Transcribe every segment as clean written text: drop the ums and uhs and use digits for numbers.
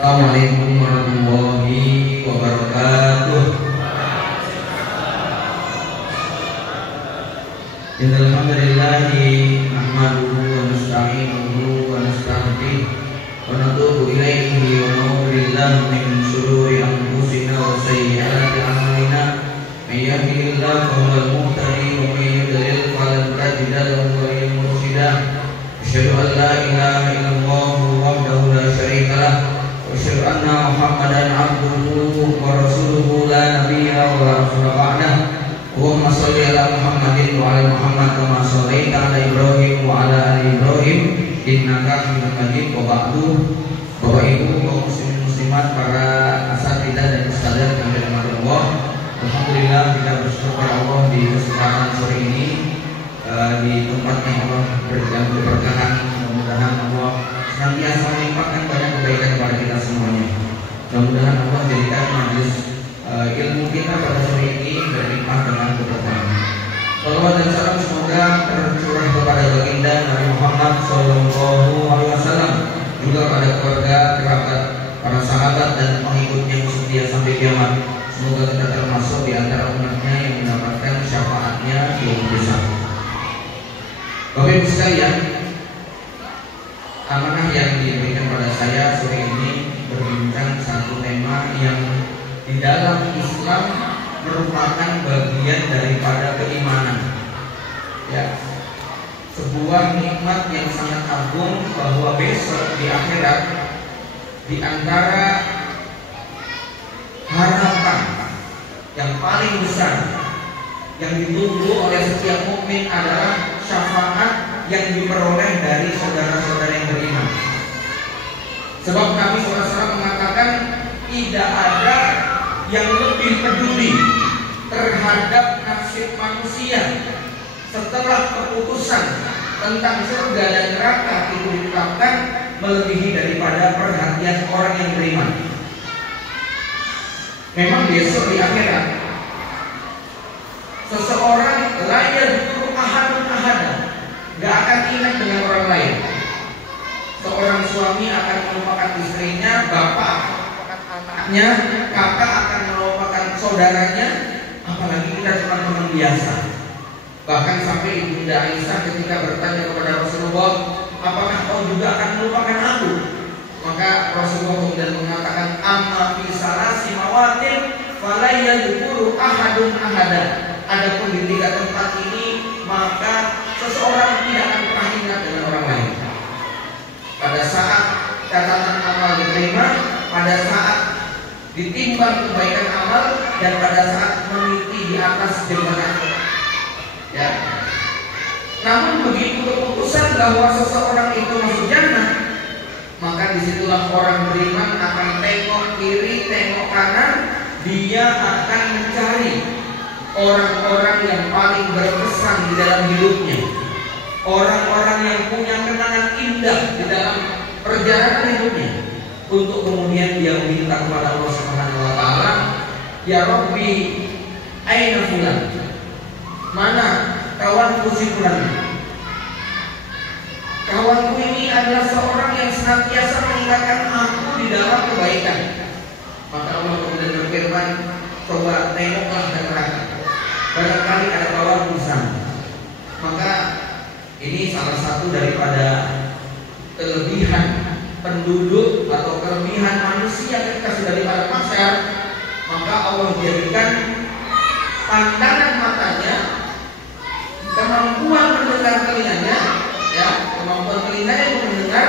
Assalamualaikum warahmatullahi wabarakatuh. Alhamdulillahi nahmaduhu wa nasta'inuhu wa nasta'in wa natubu ilaihi wa na'udzu billahi min shururi anfusina wa sayyiati a'malina. May yahdihillahu fahuwal muhtadi wa may yudlil falan tajida lahu waliyyan mursyida. Asyhadu an la ilaha illallah wahdahu la syarika lah wa asyhadu anna Muhammadan abduhu wa rasuluhu la nabiyya wa la rasula ba'dah. Allahumma sholli ala Muhammadin wa ala Muhammad kama shallaita ala Ibrahim wa ala ali Ibrahim innaka Hamidum Majid. Wa ba'du. Bapak Ibu kaum muslimin muslimat, para asatidzah dan ustadzah yang dirahmati Allah, alhamdulillah kita bersyukur kepada Allah di kesempatan sore ini, di tempat yang Allah berikan keberkahan. Mudah-mudahan Allah senantiasa melimpahkan banyak kebaikan kepada kita semuanya. Mudah-mudahan Allah jadikan majelis ilmu kita pada sore ini berlimpah dengan keberkahan. Salawat dan salam semoga tercurah kepada baginda Nabi Muhammad SAW, juga pada keluarga, kerabat, para sahabat dan pengikutnya yang setia sampai kiamat. Semoga kita termasuk di antara umatnya yang mendapatkan syafaatnya di yaumul hisab. Bapak Ibu sekalian, amanah yang diberikan pada saya sore ini berbincang satu tema yang di dalam Islam merupakan bagian daripada keimanan. Ya, sebuah nikmat yang sangat agung bahwa besok di akhirat, di antara harapan yang paling besar yang ditunggu oleh setiap mukmin adalah syafaat yang diperoleh dari saudara-saudara yang beriman. Sebab Nabi SAW mengatakan tidak ada yang lebih peduli terhadap nasib manusia setelah keputusan tentang surga dan neraka itu ditetapkan melebihi daripada perhatian orang yang beriman. Memang besok di akhirat seseorang layar ahadun ahada, gak akan ingat dengan orang lain. Seorang suami akan melupakan istrinya, bapak melupakan anaknya, kakak akan melupakan saudaranya, apalagi kita cuma teman biasa. Bahkan sampai Ibunda Aisyah ketika bertanya kepada Rasulullah, apakah kau juga akan melupakan aku? Maka Rasulullah kemudian mengatakan, amma fi salasi mawatin falayadhkuru ahadun ahada. Adapun di 3 tempat ini, maka seseorang tidak akan pernah ingat dengan orang lain. Pada saat catatan amal diterima, pada saat ditimbang kebaikan amal, dan pada saat meniti di atas jembatan. Ya. Namun begitu keputusan bahwa seseorang itu masuk jannah, maka disitulah orang beriman akan tengok kiri, tengok kanan, dia akan mencari orang-orang yang paling berkesan di dalam hidupnya, orang-orang yang punya kenangan indah di dalam perjalanan hidupnya, untuk kemudian dia meminta kepada Allah Subhanahu wa taala, ya Rabbi, aina fulan? Mana kawanku si fulan? Kawanku ini adalah seorang yang senantiasa mengingatkan aku di dalam kebaikan. Maka Allah kemudian berfirman, coba tengoklah ke neraka, barangkali ada kawanku di sana. Maka ini salah satu daripada kelebihan penduduk atau kelebihan manusia ketika sudah di alam mahsyar. Maka Allah jadikan pandangan matanya, kemampuan mendengar telinganya, ya, kemampuan telinganya untuk mendengar,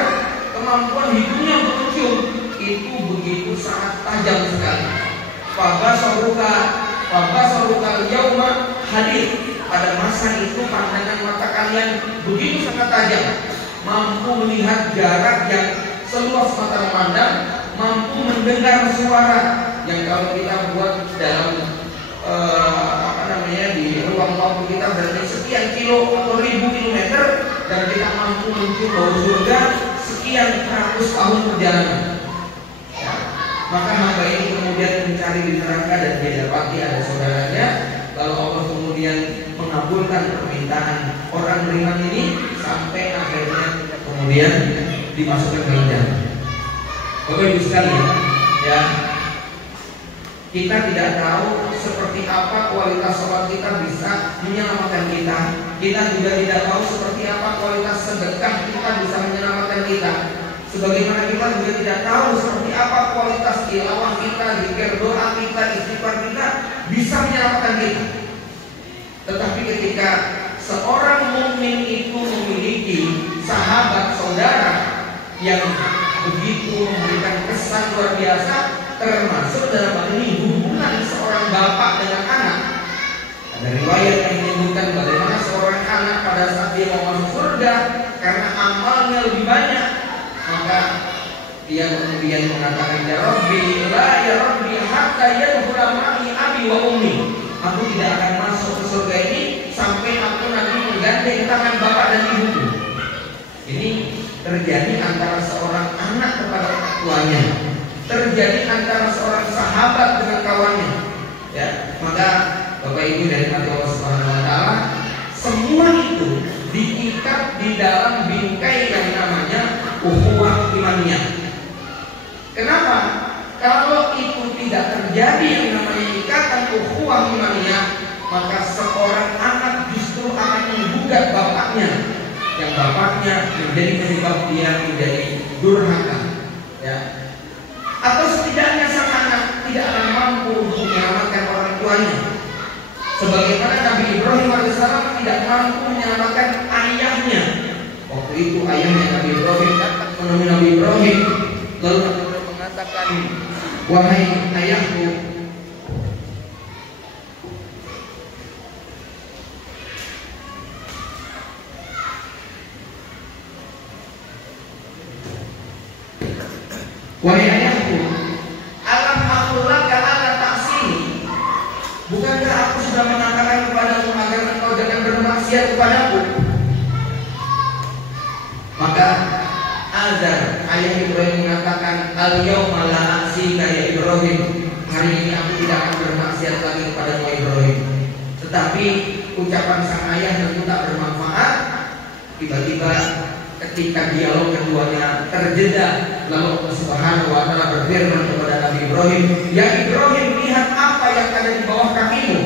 kemampuan hidungnya untuk mencium, itu begitu sangat tajam sekali. Fabasaruka yauma hadir. Pada masa itu pandangan mata kalian begitu sangat tajam, mampu melihat jarak yang seluas mata memandang, mampu mendengar suara yang kalau kita buat dalam di ruang waktu kita berarti sekian kilo atau 1000 kilometer, dan kita mampu mencium bau surga sekian ratus tahun perjalanan. Ya. Maka hamba ini kemudian mencari di neraka dan dia dapati ada saudaranya. Lalu Allah kemudian mengabulkan permintaan orang beriman ini sampai akhirnya kemudian dimasukkan ke dalam jannah. Bapak Ibu sekalian, ya, kita tidak tahu seperti apa kualitas sholat kita bisa menyelamatkan kita. Kita juga tidak tahu seperti apa kualitas sedekah kita bisa menyelamatkan kita. Sebagaimana kita juga tidak tahu seperti apa kualitas tilawah kita, zikir doa kita, istighfar kita bisa menyelamatkan kita. Tetapi ketika seorang mukmin itu memiliki sahabat saudara yang begitu memberikan kesan luar biasa, termasuk dalam hal ini hubungan seorang bapak dengan anak. Ada riwayat yang menyebutkan bagaimana seorang anak pada saat dia mau masuk surga karena amalnya lebih banyak, maka dia kemudian mengatakan, ya Rabbi, la ya Rabbi, hatta yadkhula ma'i abi wa ummi. Aku tidak akan masuk ke surga ini sampai aku nanti menggandeng tangan bapak dan ibuku. Ini terjadi antara seorang anak kepada tuanya, terjadi antara seorang sahabat dengan kawannya. Ya, maka Bapak Ibu dari Allah Subhanahu wa taala, semua itu diikat di dalam bingkai yang namanya ukhuwah imaniyah. Kenapa? Kalau itu tidak terjadi yang namanya ikatan ukhuwah imaniyah, maka seorang anak justru akan menggugat bapaknya, yang bapaknya menjadi penyebab dia menjadi durhaka, ya. Atau setidaknya sang anak tidak akan mampu untuk menyelamatkan orang tuanya. Sebagaimana Nabi Ibrahim alaihissalam tidak mampu menyelamatkan ayahnya. Waktu itu ayahnya Nabi Ibrahim datang menemui Nabi Ibrahim, lalu Nabi Ibrahim mengatakan, wahai ayahku, wahai ayahku, alam aqul laka alla ta'sini, bukankah aku sudah mengatakan kepadamu agar engkau jangan bermaksiat kepadaku? Maka Azar, ayah Ibrahim mengatakan, al-yawma la a'sika ya Ibrahim, hari ini aku tidak akan bermaksiat lagi kepadamu Ibrahim. Tetapi ucapan sang ayah tentu tak bermanfaat. Tiba-tiba ketika dialog keduanya terjeda, lalu Allah Subhanahu wa taala berfirman kepada Nabi Ibrahim, ya Ibrahim, lihat apa yang ada di bawah kakimu.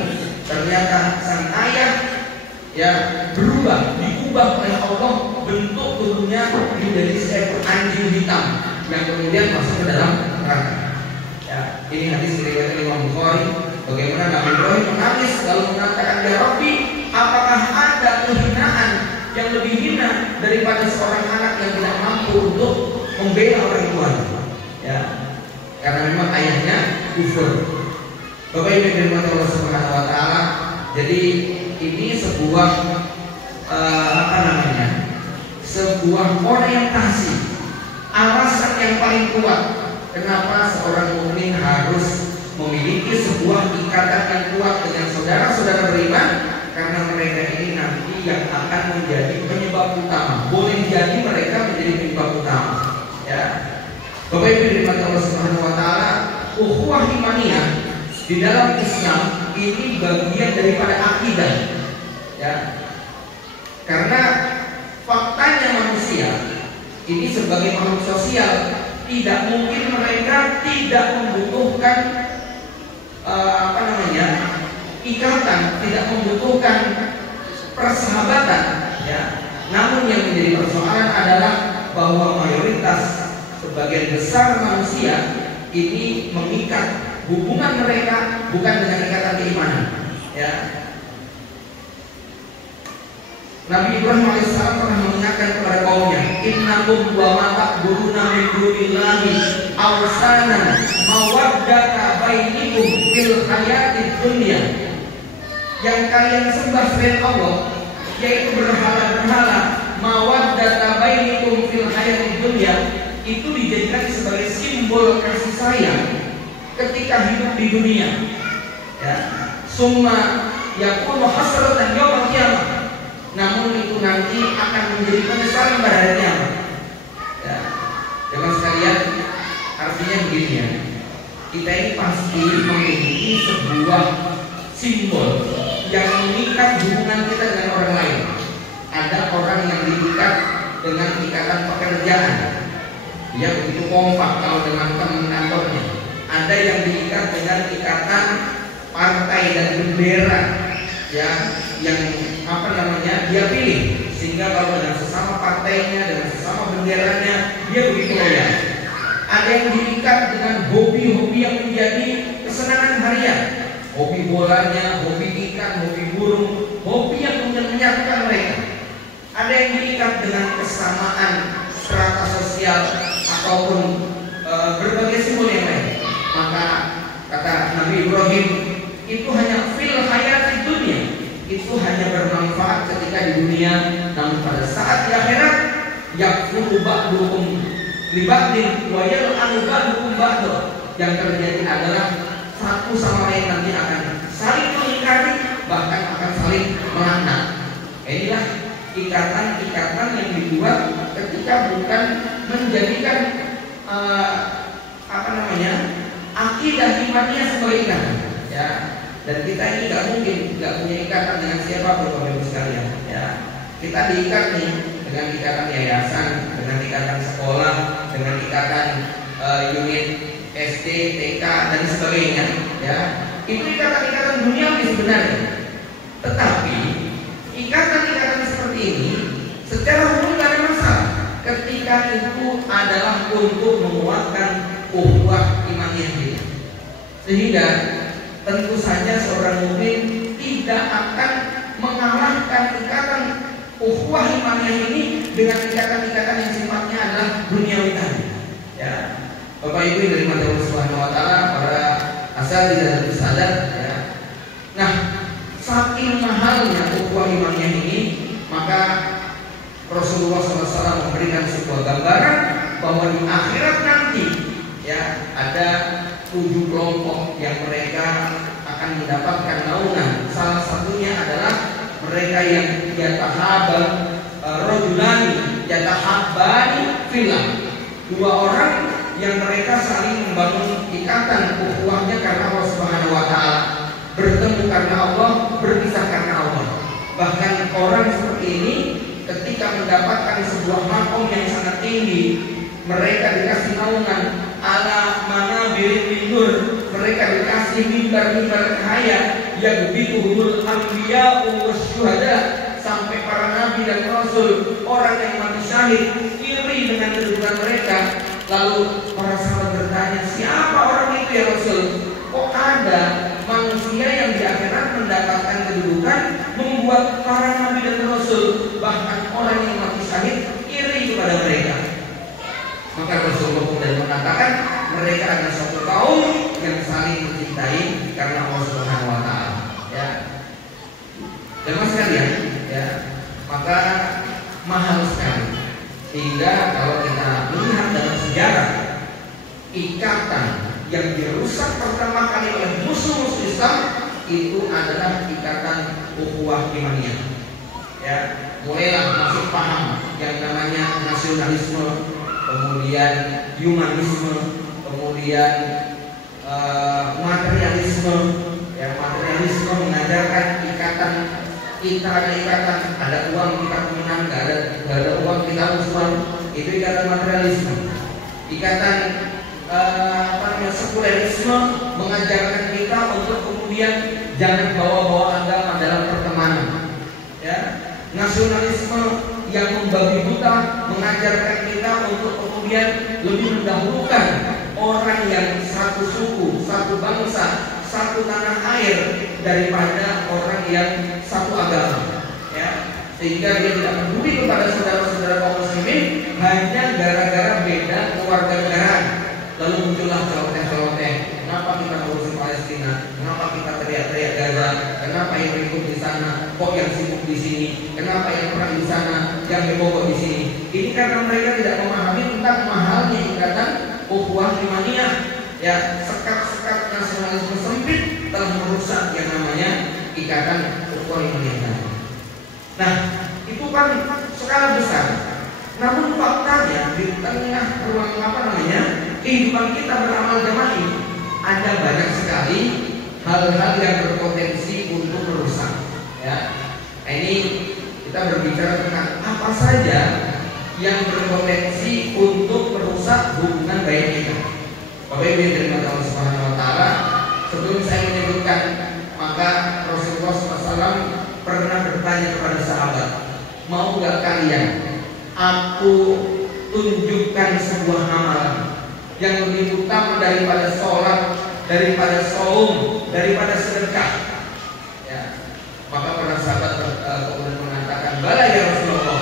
Ternyata sang ayah ya berubah, diubah oleh Allah bentuk tubuhnya menjadi seekor anjing hitam yang kemudian masuk ke dalam neraka. Ya, ini hadis riwayat Imam Bukhari. Bagaimana Nabi Ibrahim menangis lalu mengatakan, ya Rabbi, apakah ada kehinaan yang lebih hina daripada seorang anak yang tidak mampu untuk membela orang tuanya? Ya, karena memang ayahnya kufur. Bapak Ibu yang dirahmati Allah Subhanahu wa taala, jadi ini sebuah sebuah orientasi, alasan yang paling kuat kenapa seorang mukmin harus memiliki sebuah ikatan yang kuat dengan saudara-saudara beriman, karena mereka ini nanti yang akan menjadi penyebab utama. Boleh jadi mereka menjadi penyebab utama. Ya, Bapak Ibu dirahmati Allah Subhanahu wa taala, ukhuwah imaniyah di dalam Islam ini bagian daripada akidah. Ya, karena faktanya manusia ini sebagai makhluk sosial, tidak mungkin mereka tidak membutuhkan ikatan, tidak membutuhkan persahabatan, ya. Namun yang menjadi persoalan adalah bahwa mayoritas sebagian besar manusia ini mengikat hubungan mereka bukan dengan ikatan keimanan, ya. Nabi Ibrahim alaihissalam pernah mengingatkan kepada kaumnya, innakum wa ma ta'buduna min dunillahi awsanan mawaddata bainikum fil hayatid dunya. Yang kalian sembah selain Allah, yaitu berhala-berhala, mawaddata bainikum fil hayatid dunya, itu dijadikan sebagai simbol kasih sayang ketika hidup di dunia. Ya, summa yakunu hasratan yaumil qiyamah. Namun itu nanti akan menjadi penyesalan pada hari kiamat. Ya, teman sekalian, artinya begini ya. Kita ini pasti memiliki sebuah simbol yang mengikat hubungan kita dengan orang lain. Ada orang yang diikat dengan ikatan pekerjaan, Dia begitu kompak kalau dengan teman kantornya. Ada yang diikat dengan ikatan partai dan bendera, ya, yang apa namanya dia pilih, sehingga kalau dengan sesama partainya, dengan sesama benderanya dia begitu loyal. Ada yang diikat dengan hobi-hobi yang menjadi kesenangan harian, hobi bolanya, hobi ikan, hobi burung, hobi yang kemudian menyatukan mereka. Ada yang diikat dengan kesamaan strata sosial ataupun berbagai simbol yang lain. Maka kata Nabi Ibrahim, itu hanya fil hayati dunia, itu hanya bermanfaat ketika di dunia, namun pada saat di akhirat yakfuru ba'dukum li ba'din wa yal'anu ba'dukum ba'd. Yang terjadi adalah satu sama lain nanti akan saling mengingkari, bahkan akan saling melaknat. Inilah ikatan-ikatan yang dibuat ketika bukan menjadikan akidah imannya sebagai ikatan, ya. Dan kita ini nggak mungkin nggak punya ikatan dengan siapapun, Bapak Ibu sekalian, ya. Kita diikat nih dengan ikatan yayasan, dengan ikatan sekolah, dengan ikatan unit SD, TK dan sebagainya, ya. Itu ikatan-ikatan duniawi sebenarnya. Tetapi ikatan-ikatan seperti ini secara umum tidak ada masalah ketika itu adalah untuk menguatkan ukhuwah imaniyah kita. Sehingga tentu saja seorang mukmin tidak akan mengalahkan ikatan ukhuwah imaniyah ini dengan ikatan-ikatan yang sifatnya adalah duniawi tadi. Ya, Bapak Ibu yang dari Allah Subhanahu wa taala, para asatidzah dan ustadzah, ya. Nah, saking mahalnya ukhuwah imaniyah ini, maka Rasulullah SAW memberikan sebuah gambaran bahwa di akhirat nanti, ya, ada 7 kelompok yang mereka akan mendapatkan naungan. Salah satunya adalah mereka yang yatahabban rajulani yatahabbani fillah. 2 orang yang mereka saling membangun ikatan ukhuwahnya karena Allah Subhanahu wa taala, bertemu karena Allah, berpisah karena Allah. Bahkan orang seperti ini ketika mendapatkan sebuah makom yang sangat tinggi, mereka dikasih naungan ala manabirin min nur, mereka dikasih mimbar-mimbar cahaya yang bituhumul anbiya'u wasyuhada, sampai para nabi dan rasul, orang yang mati syahid iri dengan kedudukan mereka. Lalu para sahabat bertanya, siapa orang itu ya Rasul? Kok ada manusia yang di akhirat mendapatkan kedudukan membuat para nabi dan rasul, bahkan orang yang mati syahid iri kepada mereka? Maka Rasulullah kemudian mengatakan mereka adalah suatu kaum yang saling mencintai karena Allah Subhanahu wa taala, ya. Jemaah sekalian, ya, maka mahal sekali. Sehingga kalau kita melihat dalam sejarah, ikatan yang dirusak pertama kali oleh musuh-musuh Islam itu adalah ikatan ukhuwah imaniyah. Ya, mulailah masuk paham yang namanya nasionalisme, kemudian humanisme, kemudian materialisme. Yang materialisme mengajarkan ikatan, kita ada ikatan, ada uang kita menang, nggak ada uang kita musuhan, itu ikatan materialisme. Ikatan sekulerisme mengajarkan kita untuk kemudian jangan bawa-bawa agama dalam pertemanan, ya. Nasionalisme yang membabi buta mengajarkan kita untuk kemudian lebih mendahulukan orang yang satu suku, satu bangsa, satu tanah air daripada orang yang satu agama, ya. Sehingga dia tidak peduli kepada saudara-saudara kaum muslimin hanya gara-gara beda kewarganegaraan. Lalu muncullah celoteh-celoteh, kenapa kita ngurusin Palestina, kenapa kita teriak-teriak Gaza, kenapa yang ribut di sana, kok yang sibuk di sini, kenapa yang perang di sana, yang heboh di sini. Ini karena mereka tidak memahami tentang mahalnya ikatan ukhuwah imaniyah, ya. Sekat-sekat nasionalisme sempit telah merusak yang namanya ikatan ukhuwah imaniyah. Nah, itu kan skala besar. Namun faktanya di tengah ruang kehidupan kita beramal jamaah ini ada banyak sekali hal-hal yang berpotensi untuk merusak, ya. Nah, ini kita berbicara tentang apa saja yang berpotensi untuk merusak hubungan baik kita. Bapak Ibu yang dirahmati Allah Subhanahu wa taala, sebelum saya menyebutkan, maka Rasulullah SAW pernah bertanya kepada sahabat, mau gak kalian aku tunjukkan sebuah amalan yang lebih utama daripada sholat, daripada saum, daripada sedekah? Ya. Maka para sahabat kemudian mengatakan, bala ya Rasulullah.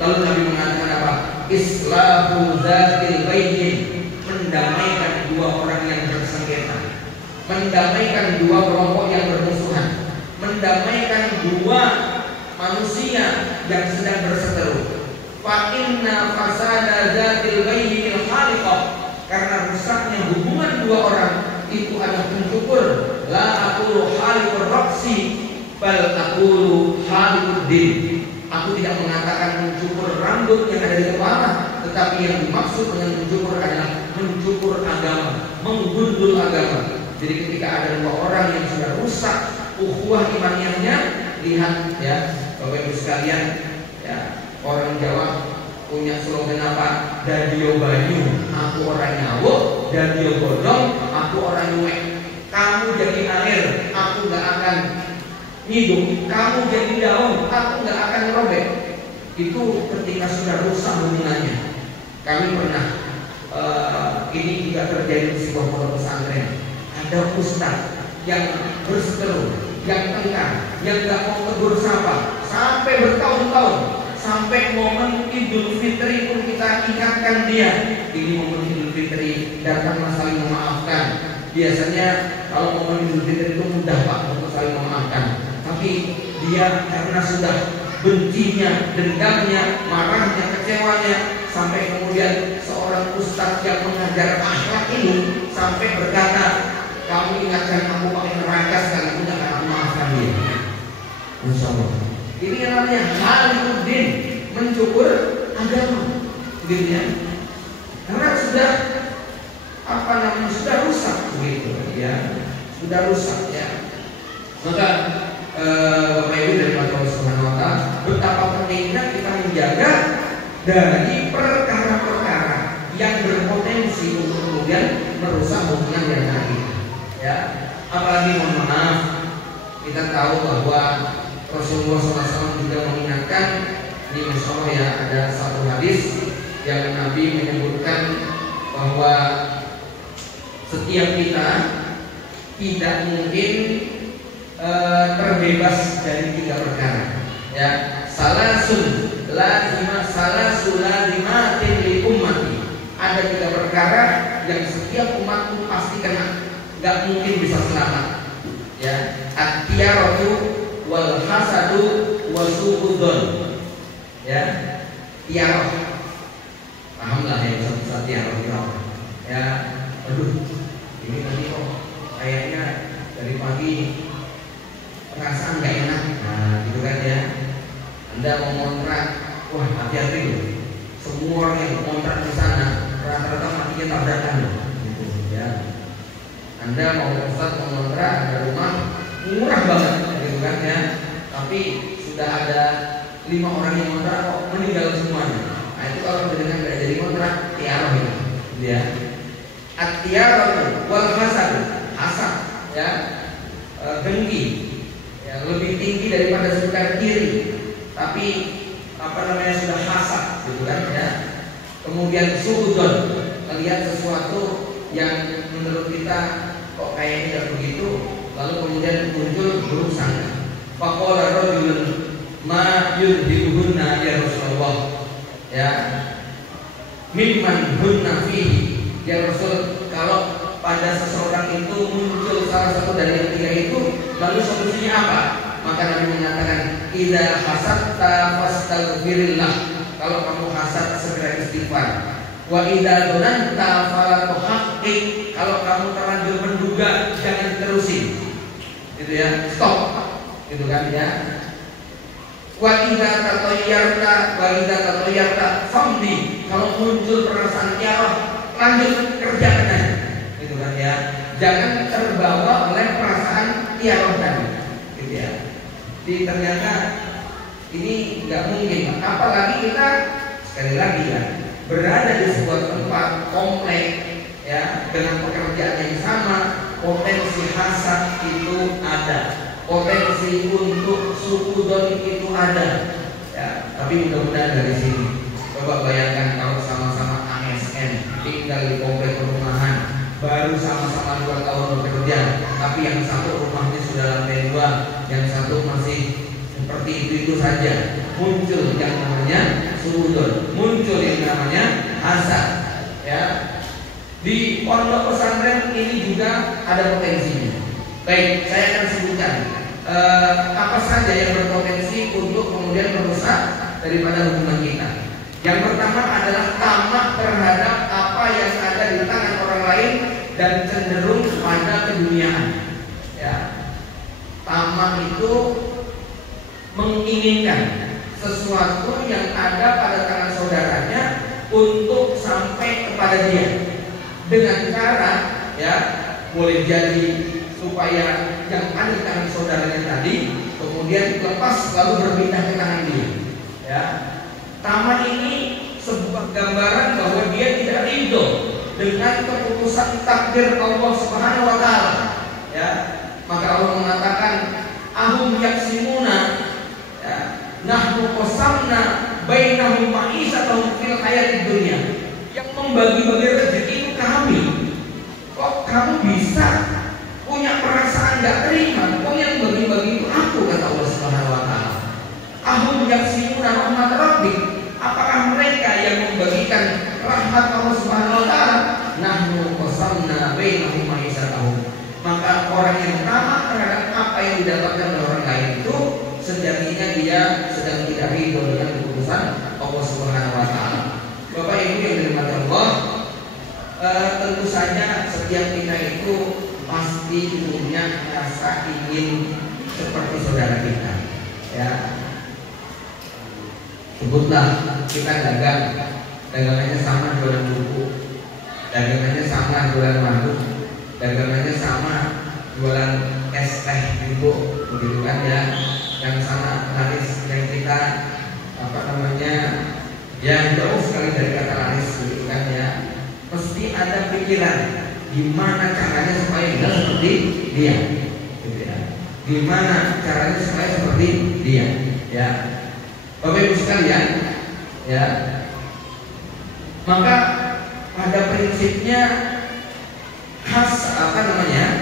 Lalu Nabi mengatakan apa? Islahu zatil bayin, mendamaikan dua orang yang bersengketa, mendamaikan dua kelompok yang bermusuhan, mendamaikan dua manusia yang sedang berseteru. Fa inna fasada zatil bayin khaliqah, karena rusaknya hubungan dua orang itu adalah pencukur. La aqulu halikur roksi, bal aqulu halikur din. Aku tidak mengatakan mencukur rambut yang ada di kepala, tetapi yang dimaksud dengan mencukur adalah mencukur agama, menggundul agama. Jadi ketika ada dua orang yang sudah rusak ukhuwah imaniyahnya, lihat ya Bapak Ibu sekalian, ya orang Jawa punya slogan apa? Dadio banyu, aku orang nyawuk. Dadio godong, aku orang nyuwek. Kamu jadi air, aku gak akan hidup. Kamu jadi daun, aku gak akan robek. Itu ketika sudah rusak hubungannya. Kami pernah ini juga terjadi di sebuah pondok pesantren. Ada ustaz yang berseteru, yang tengkar, yang gak mau tegur sapa sampai bertahun-tahun. Sampai momen Idul Fitri pun kita ingatkan dia, ini momen Idul Fitri, datanglah saling memaafkan. Biasanya kalau momen Idul Fitri itu mudah Pak untuk saling memaafkan, tapi dia karena sudah bencinya, dendamnya, marahnya, kecewanya, sampai kemudian seorang ustaz yang mengajar akhlak ini sampai berkata, kamu ingatkan aku pakai neraka sekalipun gak akan aku maafkan dia. Masya Allah. Ini yang namanya halimuddin, mencukur agama, gitu ya. Karena sudah sudah rusak begitu ya, sudah rusak ya. Maka Bapak Ibu dari Allah Subhanahu wa taala, betapa pentingnya kita menjaga dari perkara-perkara yang berpotensi untuk kemudian merusak hubungan yang tadi. Ya, apalagi mohon maaf, kita tahu bahwa Rasulullah SAW juga mengingatkan di Masya Allah ya, ada satu hadis yang Nabi menyebutkan bahwa setiap kita tidak mungkin terbebas dari tiga perkara. Ya, salasun lazimatin li ummati. Ada tiga perkara yang setiap umatku pasti kena, nggak mungkin bisa selamat. Ya, at-tiyaratu wal hasadu wasu'udzon. Ya, tiarah. Pahamlah ya, satu tiarah. Ya, aduh, ini tadi kok kayaknya dari pagi perasaan nggak enak. Nah, gitu kan ya. Anda mau ngontrak, wah hati-hati loh. Semua orang yang ngontrak di sana rata-rata matinya tabrakan loh. Gitu ya. Anda mau ngontrak ada rumah murah banget, gitu kan ya. Tapi sudah ada 5 orang yang ngontrak kok meninggal semuanya. Nah itu kalau dengan nggak jadi kontrak, tiarah itu, ya. At-tiarah wal hasad, hasad, ya, dengki, ya, lebih tinggi daripada sekedar kiri, tapi sudah hasad, gitu kan ya. Kemudian suudzon, melihat sesuatu yang menurut kita kok kayaknya tidak begitu, lalu kemudian muncul buruk sangka. Faqala rajulun ma yudhibuhunna ya Rasulullah, ya, mimman hunna fihi, ya Rasul, kalau pada seseorang itu muncul salah satu dari yang tiga itu, lalu solusinya apa? Maka Nabi mengatakan, idza hasadta fastaghfirillah, kalau kamu hasad segera istighfar. Wa idza dzananta fala tuhaqqiq, kalau kamu terlanjur menduga jangan terusin, gitu ya, stop, gitu kan ya. Wa idza tatayyarta famdi, kalau muncul perasaan tiarah lanjut kerjakan aja, gitu kan ya. Jangan terbawa oleh perasaan tiarah tadi, gitu ya. Jadi ternyata ini nggak mungkin, apalagi kita sekali lagi ya, berada di sebuah tempat komplek ya dengan pekerjaan yang sama, potensi hasad itu ada, potensi untuk sukudon itu ada ya. Tapi mudah-mudahan dari sini, coba bayangkan kalau sama-sama ASN tinggal di komplek perumahan, baru sama-sama 2 tahun bekerja, tapi yang satu rumahnya sudah lantai 2, yang satu masih seperti itu saja, muncul yang namanya sudon, muncul yang namanya hasad ya. Di pondok pesantren ini juga ada potensinya. Baik, saya akan sebutkan apa saja yang berpotensi untuk kemudian merusak daripada hubungan kita. Yang pertama adalah tamak terhadap apa yang ada di tangan orang lain dan cenderung pada keduniaan ya. Tamak itu menginginkan sesuatu yang ada pada tangan saudaranya untuk sampai kepada dia dengan cara ya, boleh jadi supaya yang ada di tangan saudaranya tadi kemudian lepas lalu berpindah ke tangan dia ya. Tamak ini sebuah gambaran bahwa dia tidak ridho dengan keputusan takdir Allah Subhanahu wa taala ya. Maka Allah mengatakan ahum yaksimuna ya, nahnu qasamna bainahum ma'isatahum fil hayatid dunya. Yang membagi-bagi rezeki itu kami. Kok kamu bisa punya perasaan gak terima? Kok yang bagi-bagi itu aku, kata Allah Subhanahu wa taala. Ahum yaksimuna rahmat rabbik. Apakah mereka yang membagikan rahmat Allah Subhanahu wa taala? Nahnu qasamna bainahum ma'isatahum. Maka orang yang tamak terhadap apa yang didapatkan oleh orang lain itu sejatinya dia sedang tidak ridho dengan keputusan Allah Subhanahu wa taala. Bapak Ibu yang dirahmati Allah, tentu saja setiap kita itu pasti punya rasa ingin seperti saudara kita ya. Sebutlah kita dagangannya sama jualan buku, dagangannya sama jualan madu, dagangannya sama jualan es teh ibu, begitu kan ya. Yang sama laris, yang kita yang jauh sekali dari kata laris, begitu kan ya. Mesti ada pikiran gimana caranya supaya kita seperti dia, gitu ya. Gimana caranya supaya seperti dia ya. Bapak Ibu sekalian ya, maka pada prinsipnya khas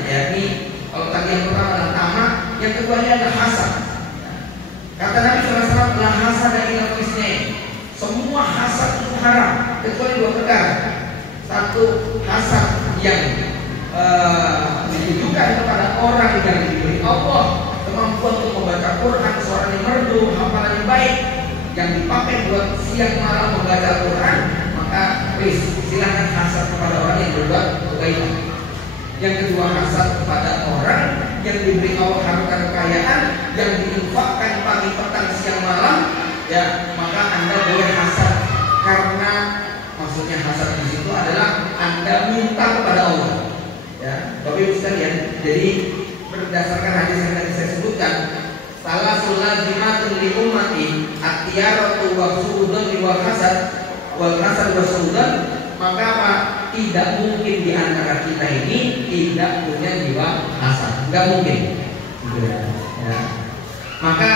yakni kalau tadi yang pertama adalah tamak, yang kedua adalah hasad. Kata Nabi SAW, la hasada illa fisnain. Semua hasad itu haram kecuali 2 perkara. Satu, hasad yang ditujukan kepada orang yang diberi Allah kemampuan untuk membaca Quran, suara yang merdu, hafalan yang baik, yang dipakai buat siang malam membaca Quran, maka silakan hasad kepada orang yang berbuat kebaikan. Yang kedua, hasad kepada orang yang diberi Allah harta kekayaan yang diinfakkan pagi petang siang malam ya, maka Anda boleh hasad, karena maksudnya hasad di situ adalah Anda minta kepada Allah ya. Bapak Ibu sekalian, jadi berdasarkan hadis yang tadi saya sebutkan, salah sulazimatun li ummati at-tiyaratu wa suudun wa hasad wal hasad wa suudun. Maka apa? Tidak mungkin di antara kita ini tidak punya jiwa hasad, nggak mungkin ya. Maka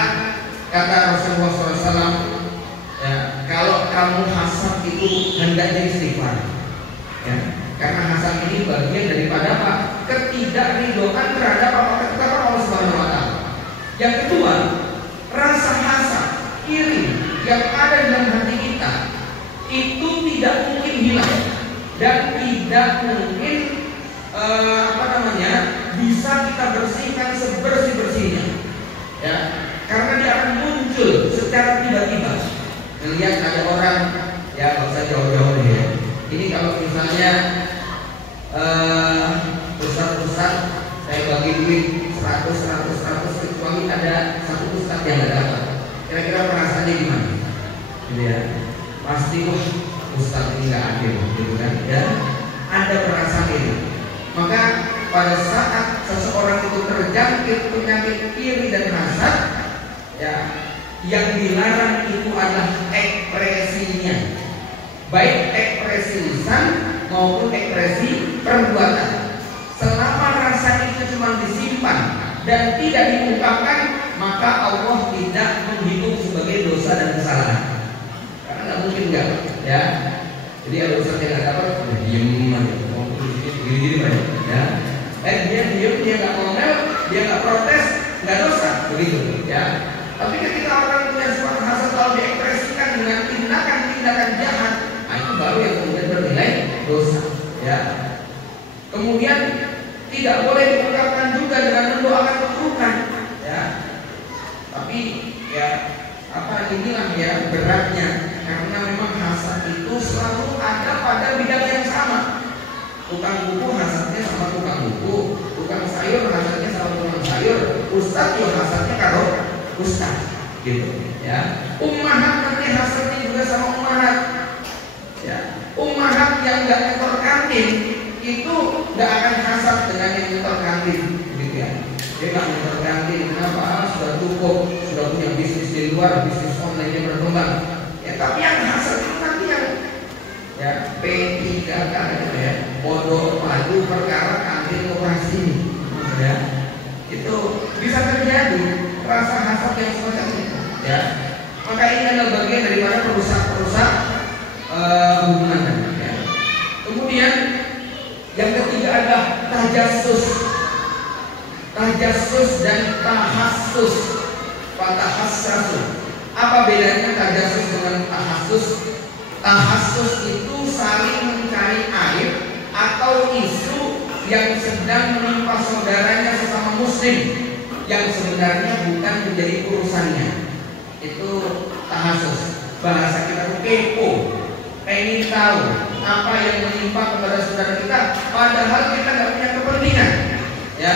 kata Rasulullah SAW ya, kalau kamu hasad itu hendaknya istighfar ya, karena hasad ini bagian daripada apa? Ketidakridhoan terhadap apa ketetapan Allah Subhanahu wa taala. Yang kedua, rasa hasad, iri yang ada dalam hati kita itu tidak mungkin hilang dan tidak mungkin bisa kita bersihkan sebersih-bersihnya ya, karena dia akan muncul secara tiba-tiba. Melihat ada orang ya, nggak usah jauh-jauh deh ya. Ini kalau misalnya ustaz-ustaz saya bagi duit 100 kecuali ada satu ustaz yang nggak dapat, kira-kira perasaannya gimana? Gitu ya. Pasti wah, ustaz ini nggak adil, gitu kan ya. Ada perasaan itu. Maka pada saat seseorang itu terjangkit penyakit iri dan hasad ya, yang dilarang itu adalah ekspresinya. baik ekspresi lisan maupun ekspresi perbuatan. Selama rasa itu cuma disimpan dan tidak diungkapkan, maka Allah tidak menghitung sebagai dosa dan kesalahan. Karena nggak mungkin nggak, ya. Jadi ada usaha yang nggak dapat, ya diem aja, gini-gini ya. Dia diem, dia nggak ngomel, dia nggak protes, nggak dosa, begitu, ya. Tapi ketika orang punya sifat hasad lalu diekspresikan dengan tindakan-tindakan jahat, nah itu baru yang kemudian bernilai dosa, ya. Kemudian tidak boleh diungkapkan juga dengan mendoakan keburukan, ya. Tapi ya inilah ya beratnya, karena memang hasad itu selalu ada pada bidang yang sama. Tukang buku hasadnya sama tukang buku, tukang sayur hasadnya sama tukang sayur, ustadz juga hasadnya karo ustadz, gitu, ya. Ummahat nanti hasadnya juga sama ummahat, ya. Ummahat yang nggak nyetor kantin itu nggak akan hasad dengan yang nyetor kantin, gitu ya. Dia nggak nyetor kantin, kenapa? Sudah cukup, sudah punya bisnis di luar, bisnis online yang berkembang, ya. Tapi yang hasad itu nanti yang ya P3K ya, bodoh padu perkara kantin operasi, ya. Itu bisa terjadi rasa hasad yang semacam itu, ya. Maka ini adalah bagian daripada perusak hubungan, ya. Kemudian yang ketiga adalah tajassus dan tahassus. Fatahassasu. Apa bedanya tajassus dengan tahassus? Tahassus itu saling mencari aib atau isu yang sedang menimpa saudaranya sesama muslim yang sebenarnya bukan menjadi urusannya. Itu tahassus. Bahasa kita tuh kepo, pengen tahu apa yang menimpa kepada saudara kita, padahal kita nggak punya kepentingan, ya.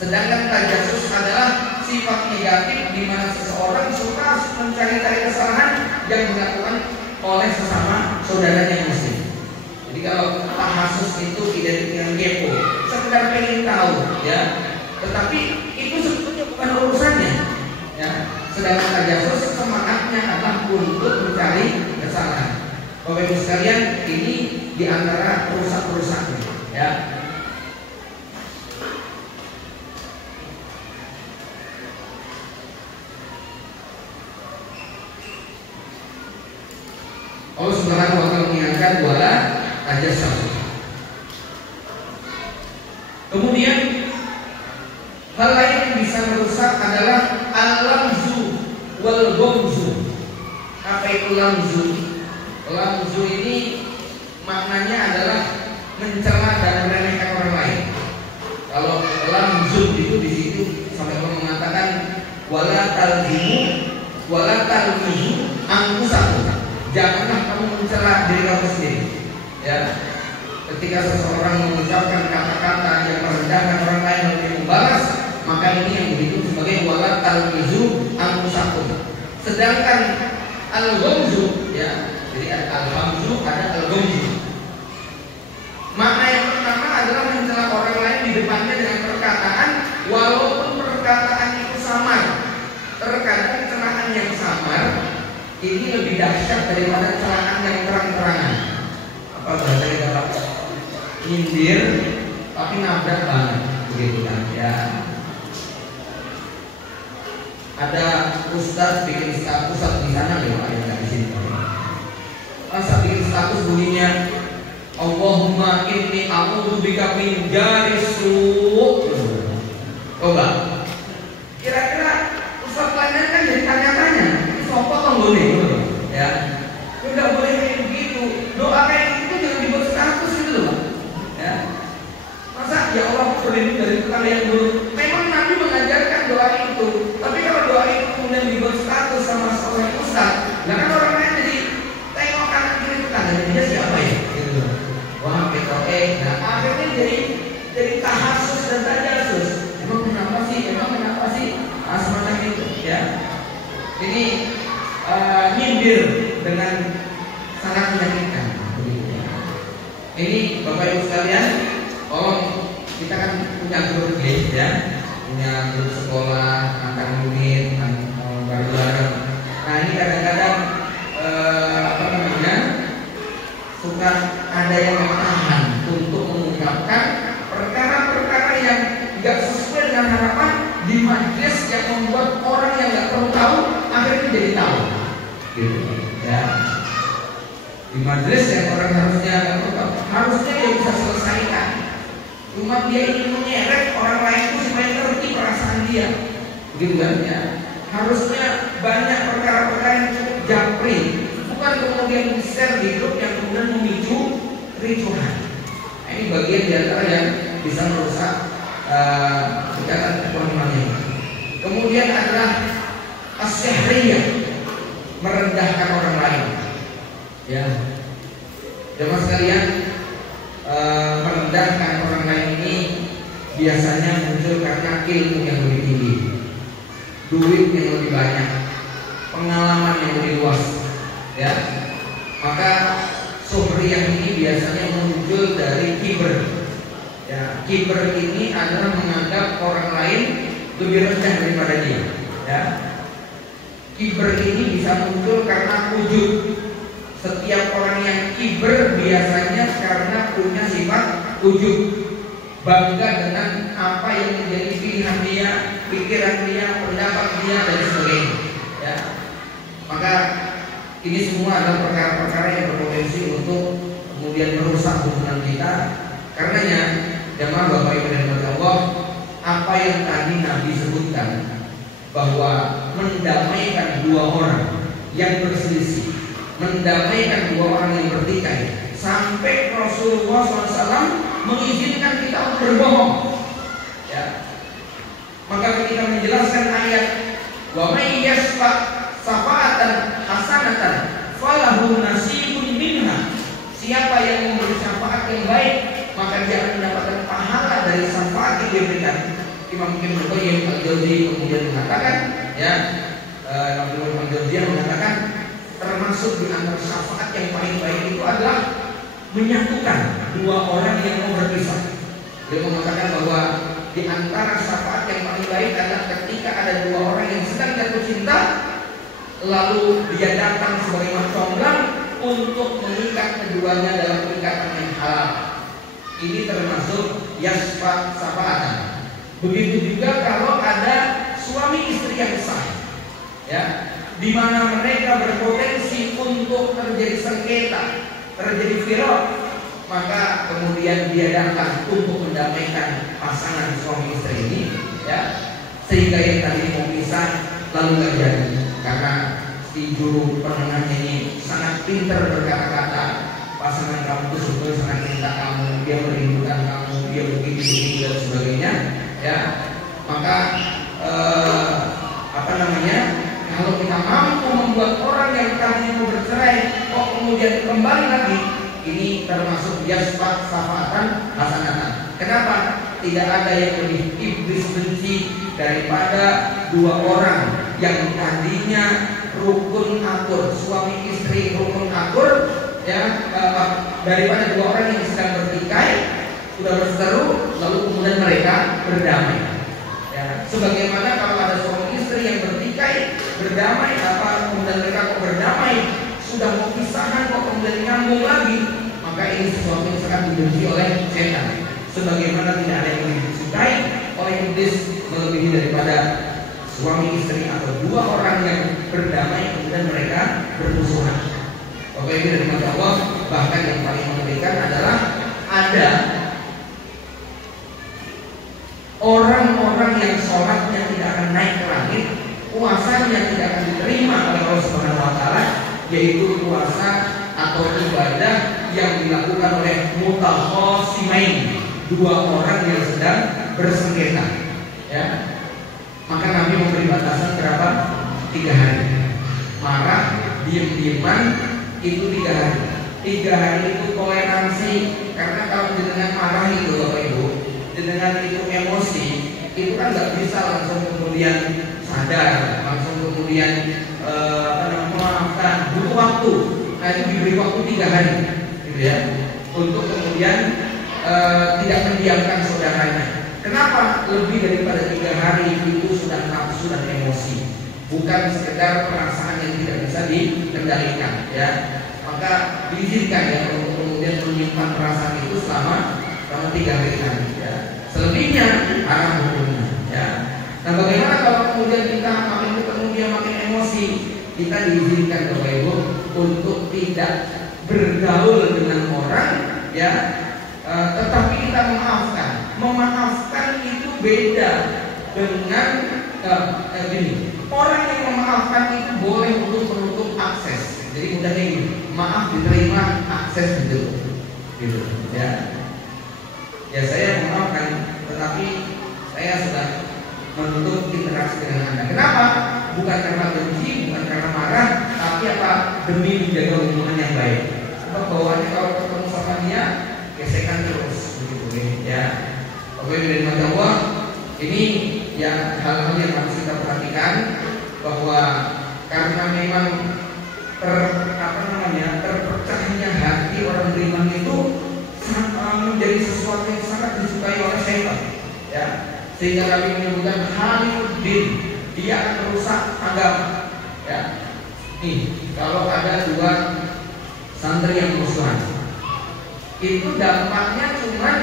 Sedangkan tajassus adalah sifat negatif di mana seseorang suka mencari-cari kesalahan yang dilakukan oleh sesama saudaranya muslim. Jadi kalau tahassus itu identik dengan kepo, sekedar pengen tahu, ya. Tetapi itu sebetulnya bukan urusannya, ya. Sedangkan tajassus semangatnya adalah untuk mencari kesalahan. Bapak Ibu sekalian, ini diantara rusak-rusaknya, ya. Allah Subhanahu wa ta'ala mengingatkan wala tajassus. Kemudian hal lain yang bisa merusak adalah al-lamzu wal ghamzu. Apa itu lamzu? Lamzu ini maknanya adalah mencela dan meremehkan orang lain. Kalau lamzu itu di situ sampai Allah mengatakan wala talmizu anfusakum. Janganlah kamu mencela diri kamu sendiri, ya. Ketika seseorang mengucapkan kata-kata yang merendahkan orang lain lalu dia membalas, maka ini yang dihitung sebagai wala talmizu anfusakum. Sedangkan al-ghamzu, ya, jadi ada al-hamzu, ada al-ghamzu. Makna yang pertama adalah mencela orang lain di depannya dengan perkataan walaupun perkataan itu samar. Terkadang celaan yang samar ini lebih dahsyat daripada celaan yang terang-terangan. Apa bahasa kita nyindir tapi nabrak banget, begitu kan, ya. Ada ustaz bikin status di sana loh, ada di sini. Masa bikin status bunyinya Allahumma inni a'udzubika min jari su'. Coba. Kira-kira ustaz lainnya kan jadi tanya-tanya. Ini sopo tonggo nih, ya. Enggak boleh kayak begitu. Doa kayak gitu jangan dibuat status gitu loh, ya. Masa ya Allah berlindung dari perkara yang buruk. Memang Nabi mengajarkan doa itu. Tapi kalau doa itu kemudian dibuat status sama seorang ustaz, nah kan orang lain jadi tengok kanan kiri itu kanan dia siapa ya? Gitu. Wah, nah akhirnya jadi tahassus dan tajassus. Emang kenapa sih? Semacam itu, ya. Ini nyindir dengan sangat menyakitkan. Ini Bapak Ibu sekalian, tolong, kita kan punya grup list, ya, punya grup sekolah antar unit, bareng-bareng. Nah ini kadang-kadang majelis yang orang harusnya dia bisa selesaikan. Cuma dia ingin menyeret orang lain itu supaya ngerti perasaan dia, begitu kan ya. Harusnya banyak perkara-perkara yang cukup japri, bukan kemudian di-share di grup yang kemudian memicu kericuhan. Nah, ini bagian di antara yang bisa merusak ikatan kerohanian. Kemudian adalah as-sihriyah, merendahkan orang lain. Ya, jemaah sekalian, merendahkan orang lain ini biasanya muncul karena ilmu yang lebih tinggi, duit yang lebih banyak, pengalaman yang lebih luas. Ya, maka suhriyah ini biasanya muncul dari kiber. Ya, kiber ini adalah menganggap orang lain lebih rendah daripada dia. Ya, kiber ini bisa muncul karena ujub. Setiap orang yang kiber biasanya karena punya sifat ujub, bangga dengan apa yang menjadi pilihan dia, pikiran dia, pendapat dia, dan sebagainya. Ya, maka ini semua adalah perkara-perkara yang berpotensi untuk kemudian merusak hubungan kita. Karenanya, jemaah Bapak Ibu dan Allah, apa yang tadi Nabi sebutkan bahwa mendamaikan dua orang yang berselisih, mendamaikan dua orang yang bertikai, sampai Rasulullah SAW mengizinkan kita untuk berbohong. Ya. Maka ketika menjelaskan ayat wa may yashfa' syafa'atan hasanatan falahu nasibun minha, siapa yang memberi syafaat yang baik maka dia akan mendapatkan pahala dari syafaat yang dia berikan. Imam Ibnu Qayyim al-Jauziyah kemudian mengatakan, ya, Imam Ibnu Qayyim mengatakan termasuk di antara syafaat yang paling baik itu adalah menyatukan dua orang yang mau berpisah. Dia mengatakan bahwa di antara syafaat yang paling baik adalah ketika ada dua orang yang sedang jatuh cinta, lalu dia datang sebagai comblang untuk mengikat keduanya dalam ikatan yang halal. Ini termasuk yasfa syafaatan. Begitu juga kalau ada suami istri yang sah, ya, di mana mereka berpotensi untuk terjadi sengketa, terjadi firaq, maka kemudian dia datang untuk mendamaikan pasangan suami istri ini, ya, sehingga yang tadi mau pisah lalu nggak jadi karena si juru penengahnya ini sangat pintar berkata-kata. Pasangan kamu itu sebetulnya sangat cinta kamu, dia merindukan kamu, dia begitu dan sebagainya, ya. Maka kalau kita mampu membuat orang yang tadinya mau bercerai kok kemudian kembali lagi, ini termasuk yasfa syafa'atan hasanatan. Kenapa? Tidak ada yang lebih iblis benci daripada dua orang yang tadinya rukun akur, suami istri rukun akur, ya, daripada dua orang yang sedang bertikai, sudah berseteru, lalu kemudian mereka berdamai. Ya, sebagaimana kalau ada suami istri yang bertikai, berdamai, apa kemudian mereka kok berdamai, sudah mau pisahan kok kemudian nyambung lagi, maka ini sesuatu yang sangat dibenci oleh setan. Sebagaimana tidak ada yang disukai oleh iblis melebihi daripada suami istri atau dua orang yang berdamai kemudian mereka bermusuhan. Bapak Ibu dari mata Allah, bahkan yang paling mengerikan adalah ada orang-orang yang sholatnya tidak akan naik ke langit, puasanya tidak akan diterima oleh Allah Subhanahu Wa Taala, yaitu puasa atau ibadah yang dilakukan oleh mutakhasimain, dua orang yang sedang bersengketa. Ya, maka Nabi memberi batasan berapa? 3 hari. Marah, diam-diaman itu 3 hari. 3 hari itu toleransi, karena kalau dengan marah itu Bapak Ibu, dengan itu emosi, itu kan nggak bisa langsung kemudian sadar, langsung kemudian memaafkan, butuh waktu. Nah itu diberi waktu 3 hari, gitu ya, untuk kemudian tidak mendiamkan saudaranya. Kenapa? Lebih daripada 3 hari itu sudah nafsu dan emosi, bukan sekedar perasaan yang tidak bisa dikendalikan, ya. Maka diizinkan ya untuk kemudian menyimpan perasaan itu selama 3 hari nanti, ya. Selebihnya haram hukumnya, ya. Nah bagaimana kalau kemudian kita makin ketemu dia makin emosi, kita diizinkan Bapak Ibu untuk tidak bergaul dengan orang, ya, tetapi kita memaafkan. Memaafkan itu beda dengan gini. Orang yang memaafkan itu boleh untuk menutup akses. Jadi mudahnya gini, maaf diterima, akses gitu, ya. Ya saya memaafkan, tetapi saya sudah menutup interaksi dengan Anda. Kenapa? Bukan karena benci, bukan karena marah, tapi apa? Demi menjaga hubungan yang baik. Sebab bawaannya kalau ketemu sama dia, gesekan terus, begitu, ya. Oke, dari Allah, ini yang hal-hal yang harus kita perhatikan, bahwa karena memang terpecahnya hati orang beriman itu menjadi sesuatu yang sangat disukai oleh syaitan, ya. Sehingga kami menyebutkan Halifuddin, dia akan merusak agama, ya. Nih, kalau ada dua santri yang musuhan, itu dampaknya cuman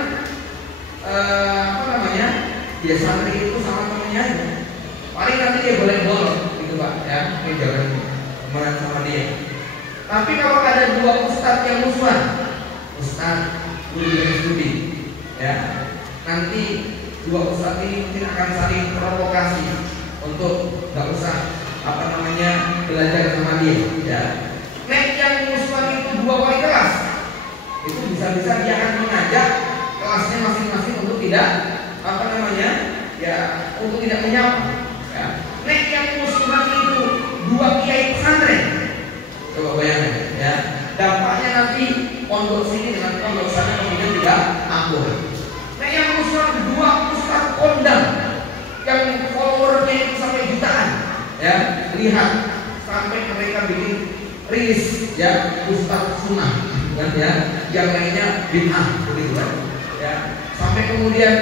dia santri itu sama temennya aja. Paling nanti dia boleh bolong, gitu Pak, ya. Jangan kemarin sama dia. Tapi kalau ada dua ustadz yang musuhan, ustadz guru dan studi, ya, nanti dua ustadz ini mungkin akan saling provokasi untuk nggak usah belajar sama dia, ya. Nek yang musuhan itu 2 kali kelas, itu bisa-bisa dia akan mengajak kelasnya masing-masing untuk tidak untuk tidak menyapa, ya. Nek yang musuhan itu 2 kiai pesantren, coba bayangkan, ya. Dampaknya nanti pondok sini dengan pondok sana kemudian tidak akur. Nek yang musuhan 2 ustadz kondang yang followernya itu sampai jutaan, ya. Lihat sampai mereka bikin rilis, ya, ustadz sunnah, kan, ya. Yang lainnya bid'ah, begitu kan, ya. Sampai kemudian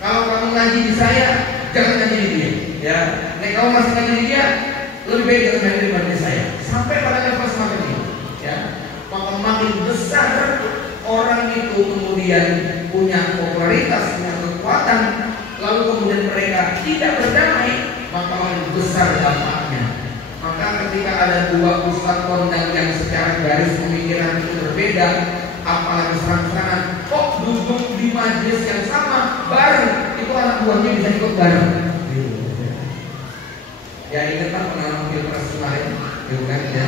kalau kamu ngaji di saya, jangan ngaji di dia, ya. Nek kamu masih ngaji di dia, lebih baik jangan ngaji di saya. Sampai pada level semacam ini, ya. Maka makin besar orang itu kemudian punya popularitas, punya kekuatan, lalu kemudian mereka tidak berdamai, maka makin besar dampaknya. Maka ketika ada 2 ustadz kondang yang secara garis pemikiran itu berbeda, apalagi serang-serangan, kok duduk di majelis yang sama bareng, itu anak buahnya bisa ikut bareng. Ya, ingatlah pengalaman pilpres kemarin, bukan, ya.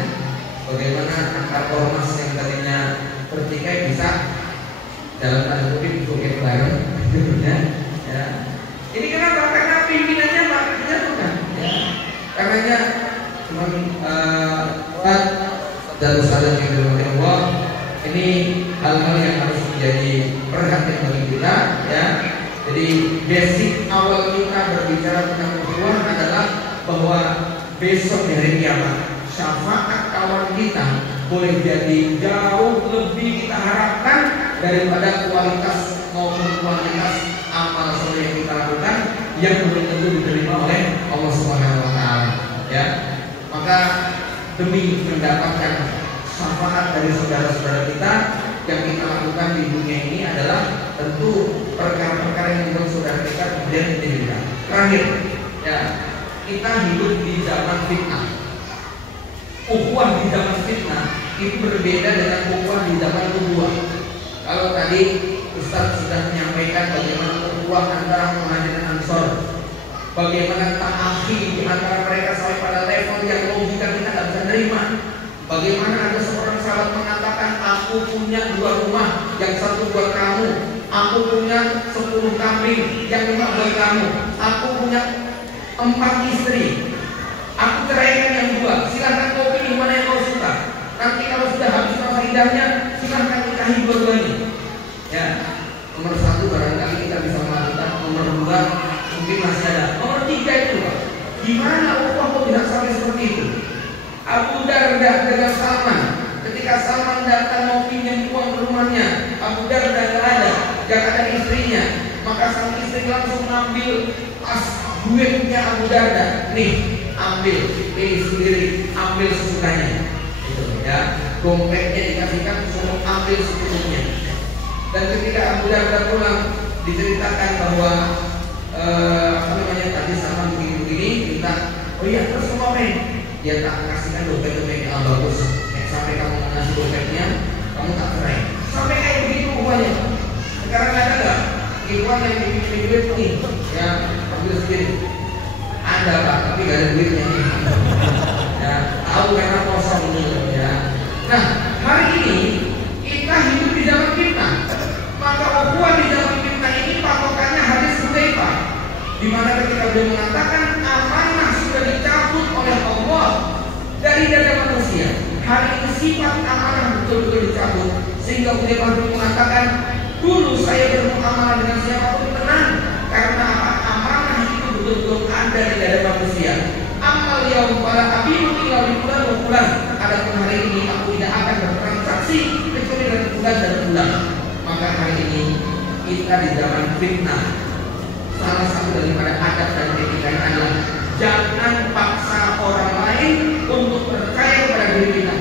Bagaimana antar ormas yang tadinya bertikai bisa dalam tanda kutip ikut bareng, ya. Ini kenapa? Karena pimpinannya bukan, ya. Karenanya cuman dan ustadz yang dirahmati Allah, ini hal-hal yang harus menjadi perhatian bagi kita, ya. Jadi basic awal kita berbicara tentang ukhuwah adalah bahwa besok di hari kiamat syafaat kawan kita boleh jadi jauh lebih kita harapkan daripada kualitas maupun kuantitas amal soleh yang kita lakukan, yang belum tentu diterima oleh Allah Subhanahu wa taala, ya. Maka demi mendapatkan syafaat dari saudara-saudara kita, yang kita lakukan di dunia ini adalah tentu perkara-perkara yang membuat saudara kita kemudian menjadi. Terakhir, ya, kita hidup di zaman fitnah. Ukhuwah di zaman fitnah itu berbeda dengan ukhuwah di zaman nubuwah. Kalau tadi Ustaz sudah menyampaikan bagaimana ukhuwah antara Muhajirin dan Ansor, bagaimana ta'akhi di antara mereka sampai pada level yang logika kita tidak bisa terima. Bagaimana ada seorang sahabat mengatakan, aku punya 2 rumah, yang satu buat kamu, aku punya 10 kambing, yang 5 buat kamu, aku punya 4 istri, aku ceraikan yang 2, silahkan kau pilih mana yang kau suka. Nanti kalau sudah habis masa idahnya, silahkan nikahi dua-duanya. Ya, nomor 1 barangkali kita bisa melakukan, nomor 2 mungkin masih ada, nomor 3 itu, Pak. Gimana Allah kok bisa sampai seperti itu? Abu Darda dengan Salman, ketika Salman datang mau pinjam uang ke rumahnya, Abu Darda tidak ada, yang ada istrinya, maka sang istri langsung ambil tas duitnya Abu Darda, nih ambil, pilih sendiri, ambil sesukanya, gitu, ya. Dompetnya dikasihkan, suruh ambil secukupnya. Dan ketika Abu Darda pulang, diceritakan bahwa tadi sama begini-begini, minta, oh iya terus ngapain? Dia tak kasihkan dompet-dompet yang bagus, sampai kamu ngasih dompetnya, kamu tak cerai. Sampai kayak begitu rupanya. Sekarang ada nggak? Ikhwan yang bikin duit nih, ya ambil sendiri. Ada Pak, tapi gak ada duitnya nih. Ya, tahu karena kosong nih. Ya. Nah, hari ini kita hidup di zaman fitnah. Maka ukhuwah di zaman fitnah ini patokannya hadis Hudzaifah, di mana ketika beliau mengatakan amanah sudah dicabut oleh Allah dari dada manusia. Hari ini sifat amanah betul-betul dicabut, sehingga Hudzaifah mengatakan, dulu saya bermuamalah dengan siapapun tenang, karena apa? Amanah itu betul-betul ada di dada manusia. Amal yaum fala abidu illa bi fulan wa fulan. Adapun hari ini aku tidak akan bertransaksi kecuali dengan fulan dan fulan. Maka hari ini kita di zaman fitnah. Salah satu daripada adab dan etikanya adalah jangan paksa orang lain untuk percaya kepada diri kita,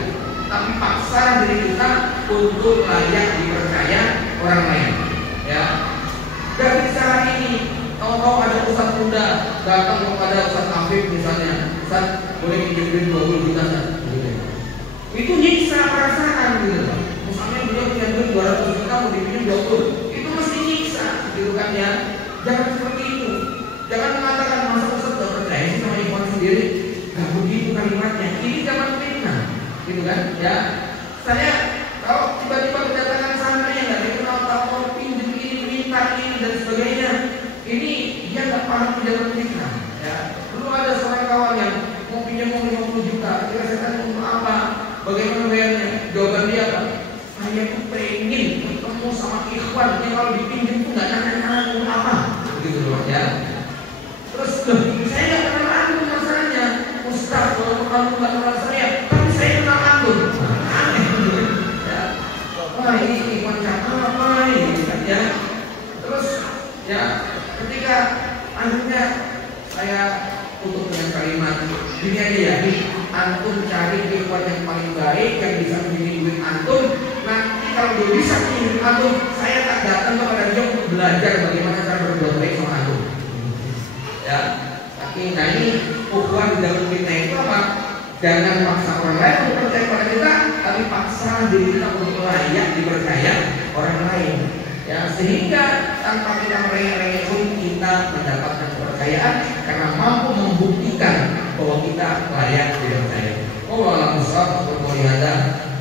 tapi paksa diri kita untuk layak dipercaya orang lain. Ya, dari cara ini, kalau ada ustaz muda datang kepada ustaz Afif misalnya, ustaz boleh pinjam duit 20 juta kan? Gitu. Itu nyiksa perasaan gitu. Misalnya beliau punya duit 200 juta mau dipinjam 20, itu mesti nyiksa, gitu kan ya? Jangan seperti itu. Jangan mengatakan masa ustaz gak percaya sih sama ikhwan sendiri. Gak begitu kalimatnya. Ini zaman fitnah, gitu kan? Ya, saya kalau tiba-tiba kedatangan santri yang nggak dikenal, tahu pinjam ini, minta ini dan sebagainya, ini dia nggak paham di dalam fitnah. Ya, dulu ada seorang kawan yang mau pinjam 50 juta. Kira saya tanya mau apa? Bagaimana bayarnya? Jawaban dia apa? Saya tuh pengen ketemu sama ikhwan yang kalau dipinjam tuh nggak nanya-nanya mau apa, begitu loh ya. Terus loh, saya nggak kenal antum masalahnya, Ustaz. Kalau kamu nggak kenal saya, tapi saya kenal antum. Aneh gitu ya. Wah ini ikhwan cakap apa ini ya. Terus ya ketika akhirnya saya tutup dengan kalimat ini aja ya, antum cari ikhwan yang paling baik yang bisa memilih duit antum. Nanti kalau dia bisa memilih antum, saya tak datang kepada dia untuk belajar bagaimana cara berbuat baik sama antum. Ya, tapi nah ini ukhuwah di dalam kita itu apa? Jangan paksa orang lain untuk percaya pada kita, tapi paksa diri kita untuk layak dipercaya orang lain. Ya, sehingga tanpa kita merengek-rengek pun kita mendapatkan kepercayaan karena mampu membuktikan bahwa kita layak dipercaya. Wallahu a'lam bishawab.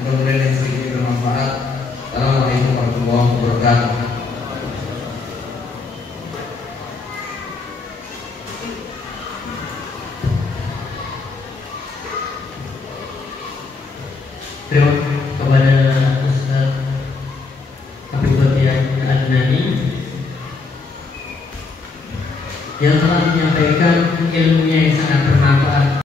Mudah-mudahan yang sedikit bermanfaat. Assalamualaikum warahmatullahi wabarakatuh. Terima kepada Ustaz Habib Adnani yang telah menyampaikan ilmunya yang sangat bermanfaat.